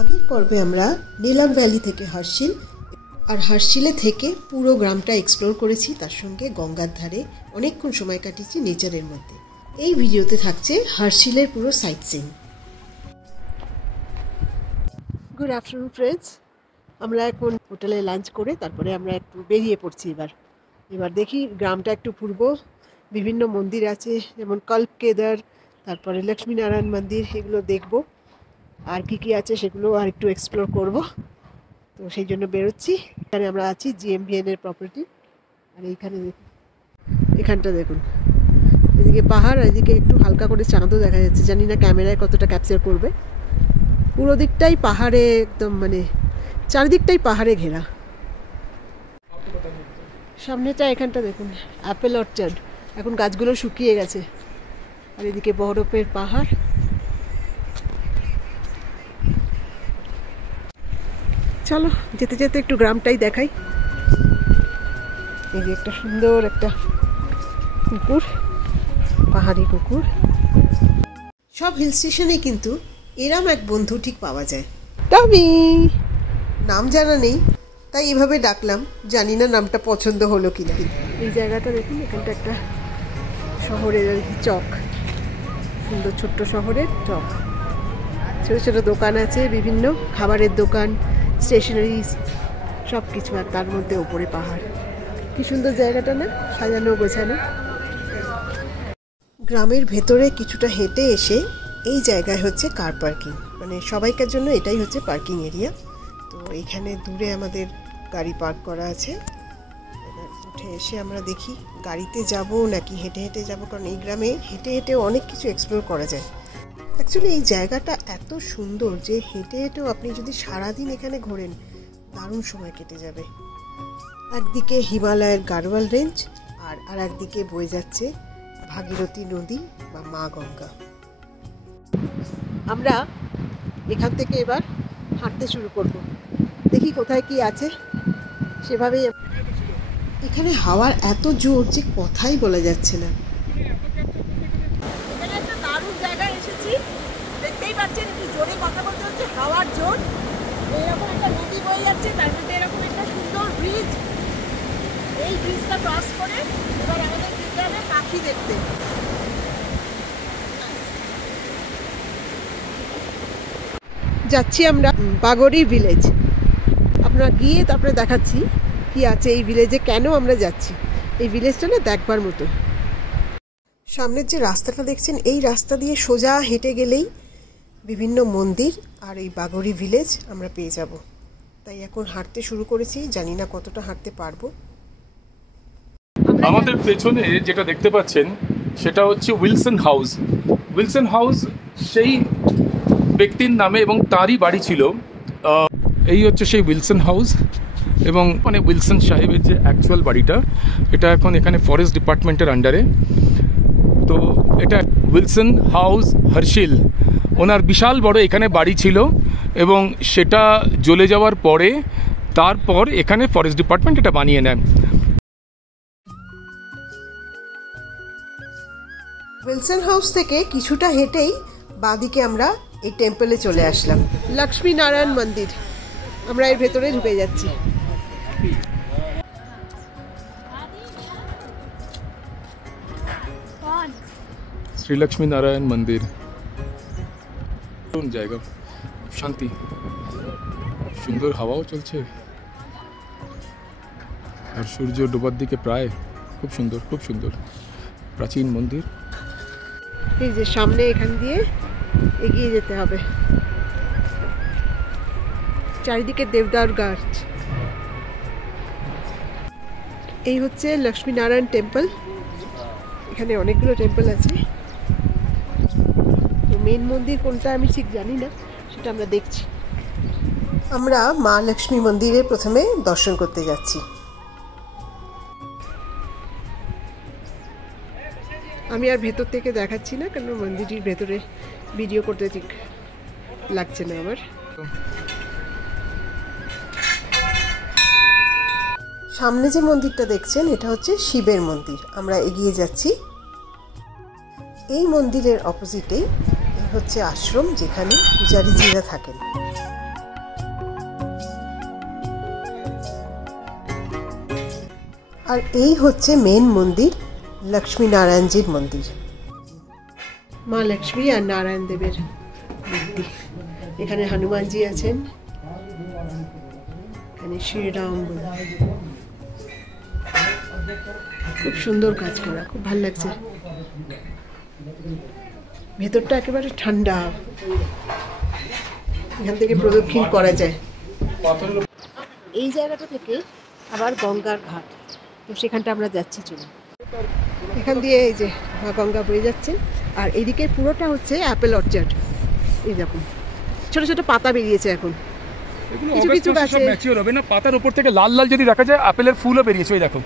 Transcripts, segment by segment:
আগের পর্বে আমরা নীলাম ভ্যালি থেকে হার্শিল আর হার্শিলে থেকে পুরো গ্রামটা এক্সপ্লোর করেছি, তার সঙ্গে গঙ্গার ধারে অনেকক্ষণ সময় কাটিয়েছি নেচারের মধ্যে। এই ভিডিওতে থাকছে হার্শিলের পুরো sight scene. Good afternoon friends, আমরা এখন হোটেলে লাঞ্চ করে তারপরে আমরা একটু বেরিয়ে পড়ছি। এবার দেখি গ্রামটা একটু ঘুরবো। বিভিন্ন মন্দির আছে, যেমন কল্প কেদার, তারপরে লক্ষ্মীনারায়ণ মন্দির, এগুলো দেখব। আর কি আছে সেগুলো আর একটু এক্সপ্লোর করব, তো সেই জন্য বেরোচ্ছি। এখানে আমরা আছি GMBN এর প্রপার্টি। আর এইখানে দেখুন, এখানটা দেখুন, এদিকে পাহাড়, এদিকে একটু হালকা করে চাঁদও দেখা যাচ্ছে। জানি না ক্যামেরায় কতটা ক্যাপচার করবে। পুরো দিকটাই পাহাড়ে, একদম মানে চারিদিকটাই পাহাড়ে ঘেরা। সামনেটা এখানটা দেখুন, অ্যাপেল অর্চার্ড। এখন গাছগুলো শুকিয়ে গেছে। আর এদিকে বরফের পাহাড়। চলো যেতে যেতে একটু গ্রামটাই দেখাই। এই যে একটা সুন্দর একটা কুকুর, পাহাড়ি কুকুর। সব হিল স্টেশনে কিন্তু এরম এক বন্ধু ঠিক পাওয়া যায়। টমি, নাম জানা নেই তাই এভাবে ডাকলাম, জানি না নামটা পছন্দ হলো কিনা। এই জায়গাটা দেখুন, এখানটা একটা শহরের আর কি চক, সুন্দর ছোট্ট শহরের চক। ছোট ছোট দোকান আছে, বিভিন্ন খাবারের দোকান, স্টেশনারি, সব কিছু। আর তার মধ্যে ওপরে পাহাড়। কি সুন্দর জায়গাটা না, সাজানো গোছানো। গ্রামের ভেতরে কিছুটা হেঁটে এসে এই জায়গায় হচ্ছে কার পার্কিং, মানে সবাইকার জন্য এটাই হচ্ছে পার্কিং এরিয়া। তো এইখানে দূরে আমাদের গাড়ি পার্ক করা আছে। এবার উঠে এসে আমরা দেখি গাড়িতে যাব নাকি হেঁটে হেঁটে যাব, কারণ এই গ্রামে হেঁটে হেঁটে অনেক কিছু এক্সপ্লোর করা যায়। অ্যাকচুয়ালি এই জায়গাটা এত সুন্দর যে হেঁটে হেঁটেও আপনি যদি সারাদিন এখানে ঘোরেন, দারুণ সময় কেটে যাবে। একদিকে হিমালয়ের গাড়োয়াল রেঞ্জ, আর একদিকে বয়ে যাচ্ছে ভাগীরথী নদী বা মা গঙ্গা। আমরা এখান থেকে এবার হাঁটতে শুরু করব, দেখি কোথায় কি আছে সেভাবেই। এখানে হাওয়ার এত জোর যে কথাই বলা যাচ্ছে না। এখানে একটা দারুণ জায়গায় এসেছি, দেখতেই পাচ্ছেন কি জোরে কথা বলতে হচ্ছে, হাওয়ার জোর। এরকম একটা নদী বয়ে যাচ্ছে, তার মধ্যে এরকম একটা সুন্দর ব্রিজ। এই ব্রিজটা ক্রস করে এবার আমাদের যেতে হবে পাখি দেখতে। যাচ্ছি আমরা বাগরি ভিলেজ। আমরা গিয়ে তারপরে দেখাচ্ছি কি আছে এই ভিলেজে, কেন আমরা যাচ্ছি। এই ভিলেজটা না দেখবার মতো। সামনের যে রাস্তাটা দেখছেন, এই রাস্তা দিয়ে সোজা হেঁটে গেলেই বিভিন্ন মন্দির আর এই বাগরি ভিলেজ আমরা পেয়ে যাব। তাই এখন হাঁটতে শুরু করেছি, জানি না কতটা হাঁটতে পারবো। আমাদের পেছনে যেটা দেখতে পাচ্ছেন সেটা হচ্ছে উইলসন হাউস। উইলসন হাউস সেই ব্যক্তির নামে এবং তারই বাড়ি ছিল। এই হচ্ছে সেই উইলসন হাউস, এবং মানে উইলসন সাহেবের যে অ্যাকচুয়াল বাড়িটা, এটা এখন এখানে ফরেস্ট ডিপার্টমেন্টের আন্ডারে। তো এটা উইলসন হাউস হার্শিল, ওনার বিশাল বড় এখানে বাড়ি ছিল, এবং সেটা জ্বলে যাওয়ার পরে তারপর এখানে ফরেস্ট ডিপার্টমেন্ট এটা বানিয়ে নেয়। উইলসন হাউস থেকে কিছুটা হেঁটেই বাঁদিকে আমরা এই টেম্পলে চলে আসলাম, লক্ষ্মীনারায়ণ মন্দির। আমরা এর ভেতরে ঢুকে যাচ্ছি। শ্রী লক্ষ্মীনারায়ণ মন্দির, জায়গা শান্তি, সুন্দর হাওয়াও চলছে, আর সূর্য ডোবার দিকে প্রায়। খুব সুন্দর, খুব সুন্দর প্রাচীন মন্দির। এই যে সামনে, এখান দিয়ে এগিয়ে যেতে হবে। চারিদিকে দেবদার গাছ। এই হচ্ছে লক্ষ্মীনারায়ণ টেম্পল। এখানে অনেকগুলো টেম্পল আছে, তো মেন মন্দির কোনটা আমি ঠিক জানি না, সেটা আমরা দেখছি। আমরা মা লক্ষ্মী মন্দিরে প্রথমে দর্শন করতে যাচ্ছি। আমি আর ভেতর থেকে দেখাচ্ছি না, কারণ মন্দিরটির ভেতরে ভিডিও করতে ঠিক লাগছে না আমার। সামনে যে মন্দিরটা দেখছেন, এটা হচ্ছে শিবের মন্দির। আমরা এগিয়ে যাচ্ছি। এই মন্দিরের অপোজিটে হচ্ছে আশ্রম, যেখানে পূজারীজিরা থাকেন। আর এই হচ্ছে মেন মন্দির, লক্ষ্মী নারায়ণজির মন্দির, মা লক্ষ্মী আর নারায়ণ দেবের মূর্তি। এখানে হনুমানজি আছেন, এখানে শ্রীরাম, খুব সুন্দর কাজ করা, খুব ভালো লাগছে। ভেতরটা একেবারে ঠান্ডা, এখান থেকে প্রদক্ষিণ করা যায়। এই জায়গাটা থেকে আবার গঙ্গার ঘাট, তো সেখানটা আমরা যাচ্ছি। চলুন, এখান দিয়ে এই যে মা গঙ্গা বয়ে যাচ্ছে, আর এদিকে পুরোটা হচ্ছে অ্যাপেল অর্চার্ড। এই দেখুন ছোট ছোট পাতা বেরিয়েছে এখন, কিছু কিছু গাছে ম্যাচিওর হবে না, পাতার উপর থেকে লাল লাল যদি দেখা যায় আপেলের ফুলও বেরিয়েছে। ওই দেখো,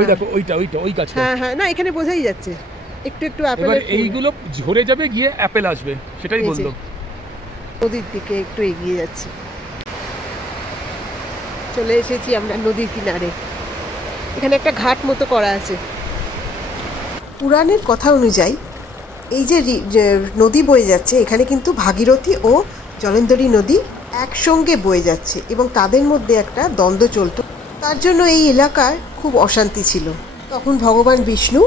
ওই দেখো, ওইটা ওইটা ওই গাছ। হ্যাঁ হ্যাঁ, না এখানে বোঝাই যাচ্ছে একটু একটু অ্যাপেল। এইগুলো ঝরে যাবে, গিয়ে অ্যাপেল আসবে, সেটাই বললো। নদীর দিকে একটু এগিয়ে যাচ্ছি, চলে এসেছি আমরা নদীর কিনারে। এখানে একটা ঘাট মতো করা আছে। পুরাণের কথা অনুযায়ী এই যে নদী বয়ে যাচ্ছে, এখানে কিন্তু ভাগীরথী ও জলেন্দরী নদী একসঙ্গে বয়ে যাচ্ছে এবং তাদের মধ্যে একটা দ্বন্দ্ব চলত। তার জন্য এই এলাকার খুব অশান্তি ছিল। তখন ভগবান বিষ্ণু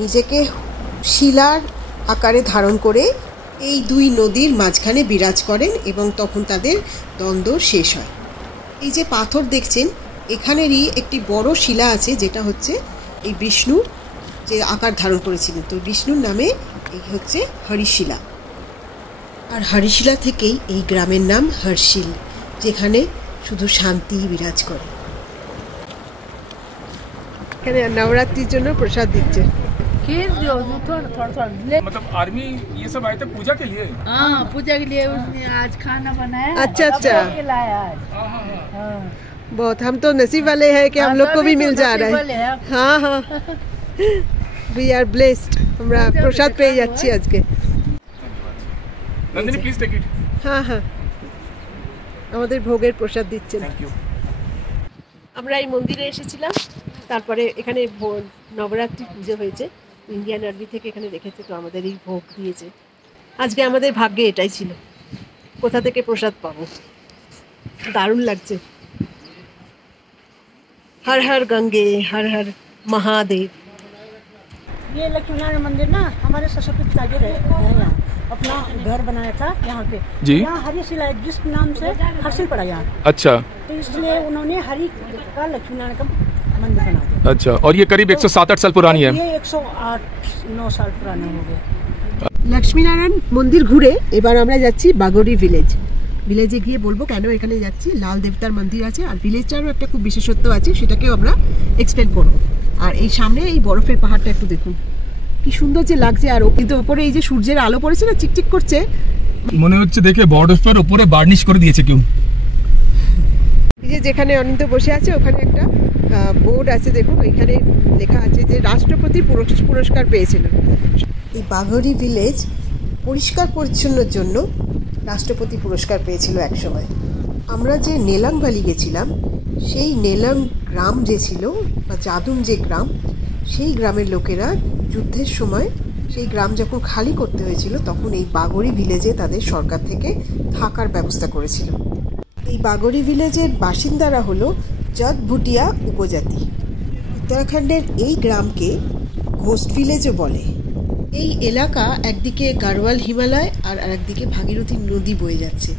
নিজেকে শিলার আকারে ধারণ করে এই দুই নদীর মাঝখানে বিরাজ করেন এবং তখন তাদের দ্বন্দ্ব শেষ হয়। এই যে পাথর দেখছেন, এখানেরই একটি বড় শিলা আছে, যেটা হচ্ছে এই বিষ্ণু যে আকার ধারণ করেছিলেন। তো বিষ্ণুর নামে এই হচ্ছে হরিশিলা, আর হরিশিলা থেকেই এই গ্রামের নাম হর্ষিল, যেখানে শুধু শান্তি বিরাজ করে। এখানে নবরাত্রির জন্য প্রসাদ দিচ্ছে। खीर जो थोड़ा थोड़ा ले, मतलब आर्मी ये सब आए थे पूजा के लिए? हाँ पूजा के लिए उसने आज खाना बनाया। अच्छा अच्छा, लाया आज। हाँ बहुत, हम तो नसीब वाले हैं कि हम लोग को भी मिल जा रहा है। हाँ हाँ, वी आर ब्लेस्ड, আমরা প্রসাদ পেয়ে যাচ্ছি আজকে। Nandini please take it. হ্যাঁ হ্যাঁ, আমাদের ভোগের প্রসাদ দিচ্ছেন। Thank you. আমরা এই মন্দিরে এসেছিলাম, তারপরে এখানে নবরাত্রি পুজো হয়েছে, ইন্ডিয়ান আর্মি থেকে এখানে রেখেছে, তো আমাদের এই ভোগ দিয়েছে। আজকে আমাদের ভাগ্যে এটাই ছিল, কোথা থেকে প্রসাদ পাবো। দারুণ লাগছে। हर हर गंगे, हर हर महादेव। ये लक्ष्मी नारायण मंदिर ना हमारे ससुर पिताजी रहे हैं यहाँ, अपना घर बनाया था यहाँ पे जी। यहाँ हरी शिला जिस नाम से हर्षिल पड़ा यहाँ, अच्छा, तो इसलिए उन्होंने हरि का लक्ष्मी नारायण का मंदिर बना दिया। अच्छा, और ये करीब 107-8 साल पुरानी है। ये 108-9 साल पुराना हो गया। লক্ষ্মীনারায়ণ মন্দির ঘুরে এবার আমরা যাচ্ছি বাগড়ি ভিলেজ। ভিলেজে গিয়ে বলবো কেন এখানে যাচ্ছি। লাল দেবতার মন্দির আছে, আর ভিলেজটারও একটা খুব বিশেষত্ব আছে, সেটাকেও আমরা এক্সপ্লেন করবো। আর এই সামনে এই বরফের পাহাড়টা একটু দেখুন, কি সুন্দর যে লাগছে। আর কিন্তু ওপরে এই যে সূর্যের আলো পড়েছে না, চিকচিক করছে, মনে হচ্ছে দেখে বরফের উপরে বার্নিশ করে দিয়েছে কেউ। এই যে যেখানে অনিন্দ বসে আছে ওখানে একটা বোর্ড আছে, দেখুন এখানে লেখা আছে যে রাষ্ট্রপতি পুরস্কার পেয়েছিলেন। এই বাগড়ি ভিলেজ পরিষ্কার পরিচ্ছন্নের জন্য রাষ্ট্রপতি পুরস্কার পেয়েছিল একসময়। আমরা যে নেলাং ভ্যালি গেছিলাম, সেই নেলাং গ্রাম যে ছিল বা জাদুম যে গ্রাম, সেই গ্রামের লোকেরা যুদ্ধের সময় সেই গ্রাম যখন খালি করতে হয়েছিল, তখন এই বাগড়ি ভিলেজে তাদের সরকার থেকে থাকার ব্যবস্থা করেছিল। এই বাগড়ি ভিলেজের বাসিন্দারা হলো জট ভুটিয়া উপজাতি। উত্তরাখণ্ডের এই গ্রামকে ঘোস্ট ভিলেজও বলে। এই এলাকা একদিকে গাড়োয়াল হিমালয় আর একদিকে ভাগীরথী নদী বয়ে যাচ্ছে।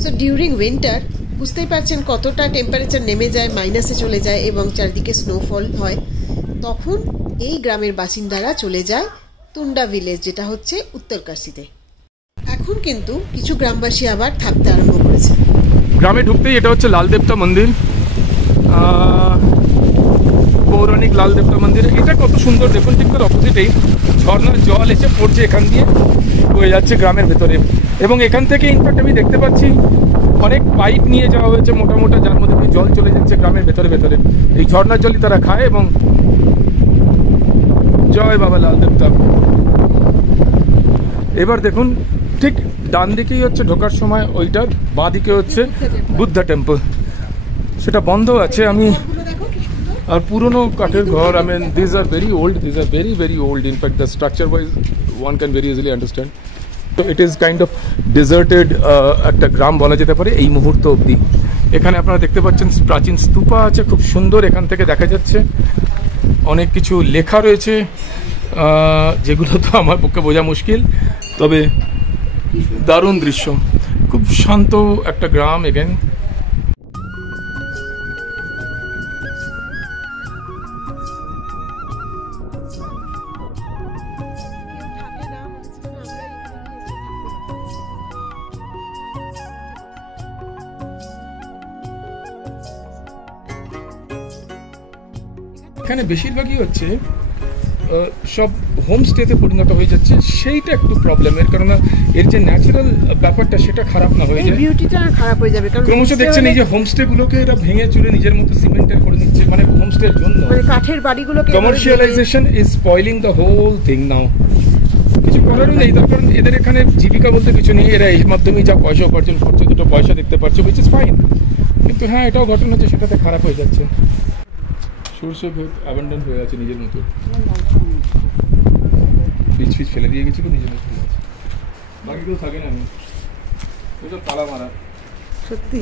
সো ডিউরিং উইন্টার বুঝতেই পারছেন কতটা টেম্পারেচার নেমে যায়, মাইনাসে চলে যায় এবং চারদিকে স্নোফল হয়। তখন এই গ্রামের বাসিন্দারা চলে যায় তুন্ডা ভিলেজ, যেটা হচ্ছে উত্তরকাশীতে। এখন কিন্তু কিছু গ্রামবাসী আবার থাকতে আরম্ভ করেছে। গ্রামে ঢুকতেই এটা হচ্ছে লাল দেবতা মন্দির, পৌরাণিক লাল দেবতা মন্দির। এটা কত সুন্দর দেখুন, ঠিক তার অপোজিটেই ঝর্ণার জল এসে পড়ছে এখান দিয়ে, বয়ে যাচ্ছে গ্রামের ভেতরে। এবং এখান থেকে ইনফ্যাক্ট আমি দেখতে পাচ্ছি অনেক পাইপ নিয়ে যাওয়া হয়েছে মোটা মোটা, যার মধ্যে দিয়ে জল চলে যাচ্ছে গ্রামের ভেতরে ভেতরে। এই ঝর্ণার জলই তারা খায়। এবং জয় বাবা লাল দেবতা। এবার দেখুন ঠিক ডান দিকেই হচ্ছে ঢোকার সময় ওইটার, বাঁ দিকে হচ্ছে বুদ্ধা টেম্পল, সেটা বন্ধ আছে। আমি আর পুরনো কাঠের ঘর, I mean these are very old, these are very very old. In fact the structure wise one can very easily understand. So it is kind of deserted একটা গ্রাম বলা যেতে পারে এই মুহূর্ত অবধি। এখানে আপনারা দেখতে পাচ্ছেন প্রাচীন স্তূপা আছে, খুব সুন্দর, এখান থেকে দেখা যাচ্ছে। অনেক কিছু লেখা রয়েছে, যেগুলো তো আমার পক্ষে বোঝা মুশকিল, তবে দারুণ দৃশ্য, খুব শান্ত একটা গ্রাম। এগেন এখানে বেশিরভাগই হচ্ছে সব হোমস্টেতে পরিণত হয়ে যাচ্ছে, সেইটা একটু প্রবলেমের, কারণ এর যে ন্যাচারাল ব্যাপারটা সেটা খারাপ না হয়ে যায়, বিউটিটা খারাপ হয়ে যাবে। কারণ ক্রমশ দেখছেন এই যে হোমস্টেগুলোকে এরা ভেঙে চুরে নিজের মতো সিমেন্টের করে নিচ্ছে, মানে হোমস্টের জন্য মানে কাঠের বাড়িগুলোকে commercialization is spoiling the whole thing now. কিছু করারও নেই, তার কারণ এদের এখানে জীবিকা বলতে কিছু নেই, এরা এর মাধ্যমেই যা পয়সা উপার্জন করছে, দুটো পয়সা দেখতে পাচ্ছে, উইচ ইজ ফাইন। কিন্তু হ্যাঁ, এটাও ঘটনা যে সেটাতে খারাপ হয়ে যাচ্ছে। সরষে ক্ষেত অ্যাবান্ডন হয়ে আছে নিজের মতো, বীজ ফিজ ফেলে দিয়ে গেছিল নিজের মতো, বাকি কেউ থাকে না, ওইসব তালা মারা। সত্যি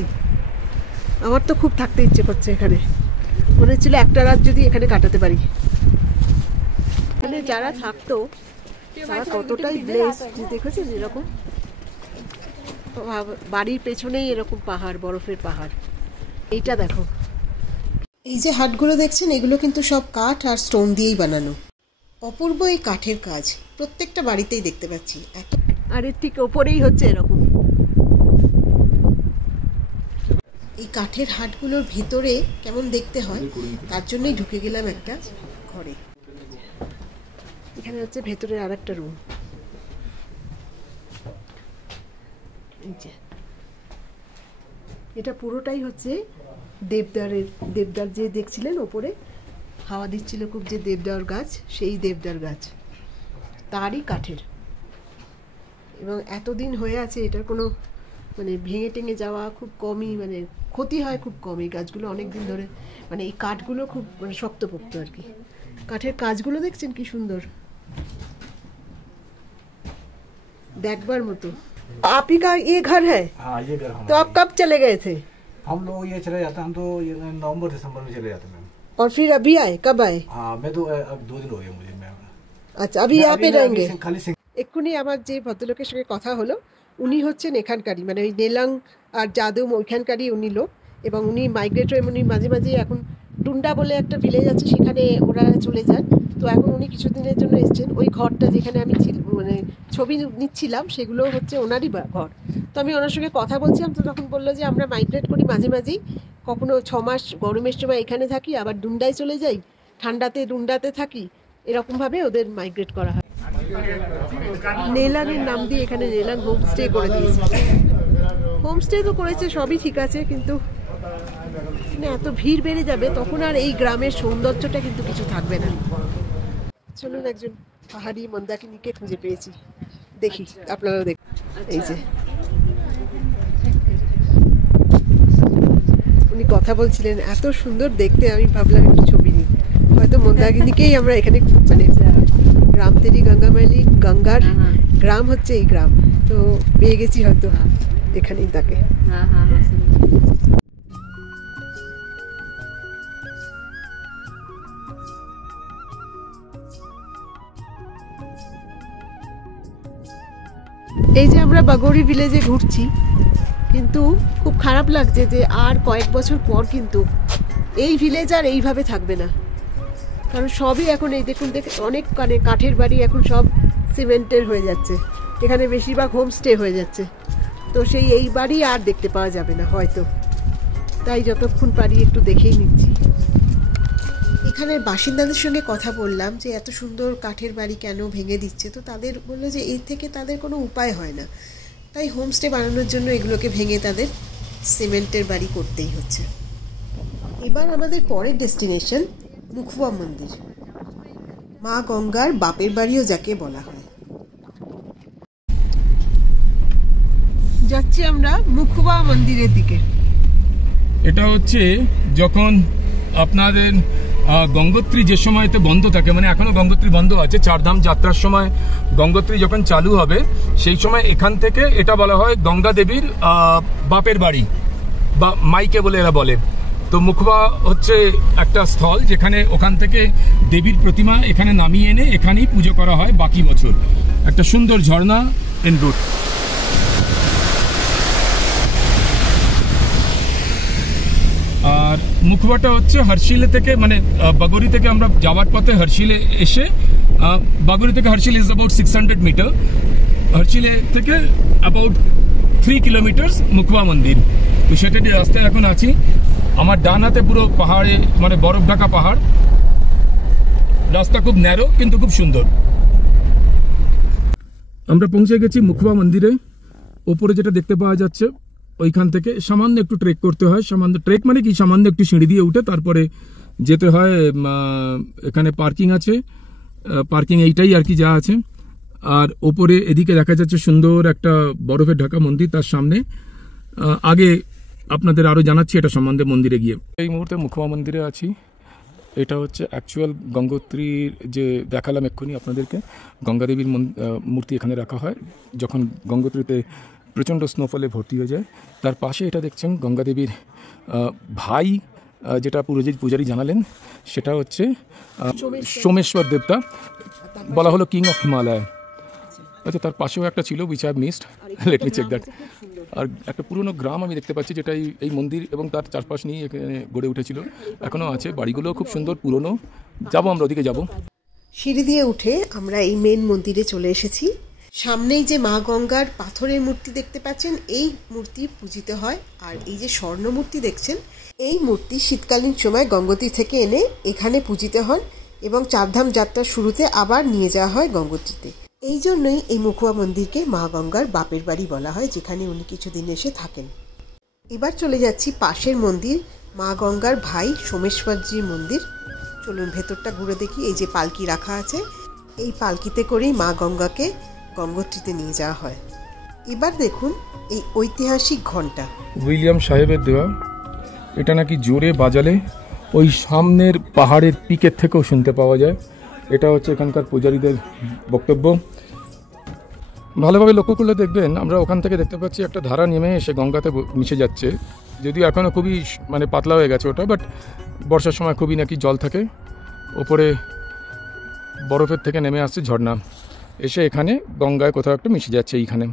আমার তো খুব থাকতে ইচ্ছে করছে এখানে, মনে হচ্ছিল একটা রাত যদি এখানে কাটাতে পারি। এখানে যারা থাকতো তারা কতটাই ব্লেসড, দেখেছেন এরকম বাড়ির পেছনেই এরকম পাহাড়, বরফের পাহাড়। এইটা দেখো, এই যে হাটগুলো দেখছেন এগুলো কিন্তু সব কাঠ আর স্টোন দিয়েই বানানো। অপূর্ব এই কাঠের কাজ প্রত্যেকটা বাড়িতেই দেখতে পাচ্ছি। আর এর ঠিক ওপরেই হচ্ছে এরকম। এই কাঠের হাটগুলোর ভিতরে কেমন দেখতে হয় তার জন্যই ঢুকে গেলাম একটা ঘরে। এখানে হচ্ছে ভেতরের আর একটা রুম। এটা পুরোটাই হচ্ছে দেবদার যে দেখছিলেন ওপরে হাওয়া দিচ্ছিল খুব, যে দেবদার গাছ, সেই দেবদার গাছ তারই কাঠের, এবং এতদিন হয়ে আছে এটার কোনো মানে ভেঙে টেঙে যাওয়া খুব কমই, মানে ক্ষতি হয় খুব কম। এই গাছগুলো অনেক দিন ধরে, মানে এই কাঠগুলো খুব মানে শক্তপোক্ত আর কি। কাঠের কাজগুলো দেখছেন কি সুন্দর, দেখবার মতো। आप ही का ये घर है? हाँ, ये घर हमारा। तो आप कब चले गए थे? हम लोग ये चले जाते हैं, हम तो ये नवंबर दिसंबर में चले जाते हैं मैम। और फिर अभी आए, कब आए? हाँ, मैं तो अब 2 दिन हो गए मुझे मैम। আচ্ছা, अभी यहाँ पे रहेंगे? खाली এক্ষুনি আমার যে ভদ্রলোকের সঙ্গে কথা হলো, উনি হচ্ছেন এখানকারই, মানে ওই নেলাং আর যাদুম ওইখানকারই উনি লোক, এবং উনি মাইগ্রেট হয়ে উনি মাঝে মাঝে এখন টুন্ডা বলে একটা ভিলেজ আছে সেখানে ওরা চলে যান। তো এখন উনি কিছুদিনের জন্য এসছেন। ওই ঘরটা যেখানে আমি মানে ছবি নিচ্ছিলাম সেগুলো হচ্ছে ওনারই ঘর। তো আমি ওনার সঙ্গে কথা বলছিলাম, তো তখন বললো যে আমরা মাইগ্রেট করি মাঝে মাঝেই, কখনো 6 মাস গরমের সময় এখানে থাকি, আবার ডুন্ডায় চলে যাই, ঠান্ডাতে ডুন্ডাতে থাকি, এরকমভাবে ওদের মাইগ্রেট করা হয়। নেলাংয়ের নাম দিয়ে এখানে নেলাং হোমস্টে করে দিয়েছে। হোমস্টে তো করেছে, সবই ঠিক আছে, কিন্তু এত ভিড় বেড়ে যাবে তখন আর এই গ্রামের সৌন্দর্যটা কিন্তু কিছু থাকবে না। চলুন, একজন পাহাড়ি মন্দাকিনীকে খুঁজে পেয়েছি, দেখি আপনারাও দেখুন। এই যে উনি কথা বলছিলেন, এত সুন্দর দেখতে, আমি ভাবলাম একটু ছবি নিই। হয়তো মন্দাকিনীকেই আমরা এখানে, মানে গ্রাম তেরি গঙ্গা মাইলি, গঙ্গার গ্রাম হচ্ছে এই গ্রাম, তো পেয়ে গেছি হয়তো এখানেই তাকে। এই যে আমরা বাগোরি ভিলেজে ঘুরছি, কিন্তু খুব খারাপ লাগছে যে আর কয়েক বছর পর কিন্তু এই ভিলেজ আর এইভাবে থাকবে না, কারণ সবই এখন এই দেখুন অনেক কাঠের বাড়ি এখন সব সিমেন্টের হয়ে যাচ্ছে, এখানে বেশিরভাগ হোমস্টে হয়ে যাচ্ছে। তো সেই এই বাড়ি আর দেখতে পাওয়া যাবে না হয়তো, তাই যতক্ষণ পারি একটু দেখেই নিচ্ছি। এখানের বাসিন্দাদের সঙ্গে কথা বললাম যে এত সুন্দর কাঠের বাড়ি কেন ভেঙে দিচ্ছে, তো তাদের বললো যে এর থেকে তাদের কোনো উপায় হয় না, তাই হোমস্টে বানানোর জন্য এগুলোকে ভেঙে তাদের সিমেন্টের বাড়ি করতেই হচ্ছে। এবার আমাদের পরের ডেস্টিনেশন মুখুয়া মন্দির, মা গঙ্গার বাপের বাড়িও যাকে বলা হয়। যাচ্ছি আমরা মুখুয়া মন্দিরের দিকে। এটা হচ্ছে যখন আপনাদের গঙ্গোত্রী যে সময়তে বন্ধ থাকে, মানে এখনো গঙ্গোত্রী বন্ধ আছে, চারধাম যাত্রার সময় গঙ্গোত্রী যখন চালু হবে সেই সময় এখান থেকে এটা বলা হয় গঙ্গা দেবীর বাপের বাড়ি বা মাইকে বলে এরা বলে। তো মুখবা হচ্ছে একটা স্থল যেখানে ওখান থেকে দেবীর প্রতিমা এখানে নামিয়ে এনে এখানেই পুজো করা হয় বাকি বছর। একটা সুন্দর ঝর্ণা এন রুট। আর মুখবাটা হচ্ছে হর্ষিলে থেকে, মানে বাগরি থেকে আমরা যাওয়ার পথে হর্ষিলে এসে, বাগরি থেকে হর্ষিল ইজ অ্যাবাউট 600 মিটার, হর্ষিলে থেকে অ্যাবাউট 3 কিলোমিটার্স মুখবা মন্দির। তো সেটাতে রাস্তায় এখন আছি। আমার ডান হাতে পুরো পাহাড়ে, মানে বরফ ঢাকা পাহাড়, রাস্তা খুব ন্যারো কিন্তু খুব সুন্দর। আমরা পৌঁছে গেছি মুখবা মন্দিরে। ওপরে যেটা দেখতে পাওয়া যাচ্ছে ওইখান থেকে সামান্য একটু ট্রেক করতে হয়, সামান্য ট্রেক মানে কি সামান্য একটু সিঁড়ি দিয়ে উঠে তারপরে যেতে হয়। এখানে পার্কিং আছে, পার্কিং এইটাই আর কি যা আছে। আর ওপরে এদিকে দেখা যাচ্ছে সুন্দর একটা বরফে ঢাকা মন্দির, তার সামনে আগে আপনাদের আরও জানাচ্ছি এটা সম্বন্ধে মন্দিরে গিয়ে। এই মুহূর্তে মুখবা মন্দিরে আছি। এটা হচ্ছে অ্যাকচুয়াল গঙ্গোত্রীর যে দেখালাম এক্ষুনি আপনাদেরকে, গঙ্গা দেবীর মূর্তি এখানে রাখা হয় যখন গঙ্গোত্রীতে প্রচণ্ড স্নোফলে ভর্তি হয়ে যায়। তার পাশে এটা দেখছেন গঙ্গা দেবীর ভাই, যেটা পূজারী জানালেন সেটা হচ্ছে সোমেশ্বর দেবতা, বলা হলো কিং অফ হিমালয়। আচ্ছা, তার পাশেও একটা ছিল which have missed, let me check that. আর একটা পুরনো গ্রাম আমি দেখতে পাচ্ছি যেটা এই মন্দির এবং তার চারপাশ নিয়ে এখানে গড়ে উঠেছিল, এখনও আছে। বাড়িগুলো খুব সুন্দর পুরনো। যাবো আমরা ওদিকে যাব। সিঁড়ি দিয়ে উঠে আমরা এই মেন মন্দিরে চলে এসেছি। সামনেই যে মা গঙ্গার পাথরের মূর্তি দেখতে পাচ্ছেন, এই মূর্তি পূজিত হয়। আর এই যে স্বর্ণ মূর্তি দেখছেন, এই মূর্তি শীতকালীন সময় গঙ্গোত্রী থেকে এনে এখানে পূজিত হন এবং চারধাম যাত্রার শুরুতে আবার নিয়ে যাওয়া হয় গঙ্গোত্রীতে। এই জন্যই এই মুখবা মন্দিরকে মা গঙ্গার বাপের বাড়ি বলা হয়, যেখানে উনি কিছুদিন এসে থাকেন। এবার চলে যাচ্ছি পাশের মন্দির, মা গঙ্গার ভাই সোমেশ্বরজির মন্দির। চলুন ভেতরটা ঘুরে দেখি। এই যে পালকি রাখা আছে, এই পালকিতে করেই মা গঙ্গাকে গঙ্গোত্রীতে নিয়ে যাওয়া হয়। এবার দেখুন এই ঐতিহাসিক ঘণ্টা, উইলিয়াম সাহেবের দেওয়া। এটা নাকি জোরে বাজালে ওই সামনের পাহাড়ের পিকের থেকেও শুনতে পাওয়া যায়। এটা হচ্ছে এখানকার পূজারীদের বক্তব্য। ভালোভাবে লক্ষ্য করলে দেখবেন আমরা ওখান থেকে দেখতে পাচ্ছি একটা ধারা নেমে এসে গঙ্গাতে মিশে যাচ্ছে। যদিও এখনও খুবই মানে পাতলা হয়ে গেছে ওটা, বাট বর্ষার সময় খুবই নাকি জল থাকে। ওপরে বরফের থেকে নেমে আসছে ঝর্ণা, এসে এখানে গঙ্গায় কোথাও একটা মিশে যাচ্ছে এইখানে।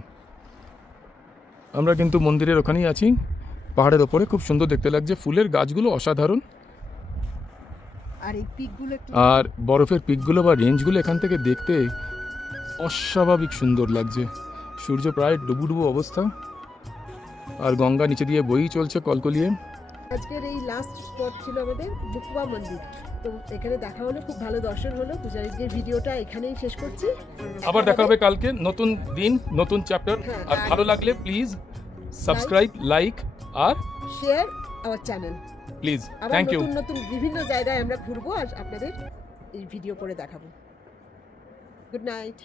আমরা কিন্তু মন্দিরের ওখানেই আছি, পাহাড়ের ওপরে। খুব সুন্দর দেখতে লাগছে, ফুলের গাছগুলো অসাধারণ। আর বরফের পিকগুলো বা রেঞ্জগুলো এখান থেকে দেখতে অস্বাভাবিক সুন্দর লাগছে। সূর্য প্রায় ডুবুডুবু অবস্থা, আর গঙ্গা নিচে দিয়ে বই চলছে কলকলিয়ে। আজকের এই লাস্ট স্পট ছিল আমাদের মুখবা মন্দির। তো এখানে দেখা হলো, খুব ভালো দর্শন হলো। পূজারীদের ভিডিওটা এখানেই শেষ করছি। আবার দেখা হবে কালকে, নতুন দিন নতুন চ্যাপ্টার। আর ভালো লাগলে প্লিজ সাবস্ক্রাইব, লাইক আর share our channel please. Thank you. নতুন নতুন বিভিন্ন জায়গায় আমরা ঘুরবো আর আপনাদের এই ভিডিও করে দেখাবো। Good night.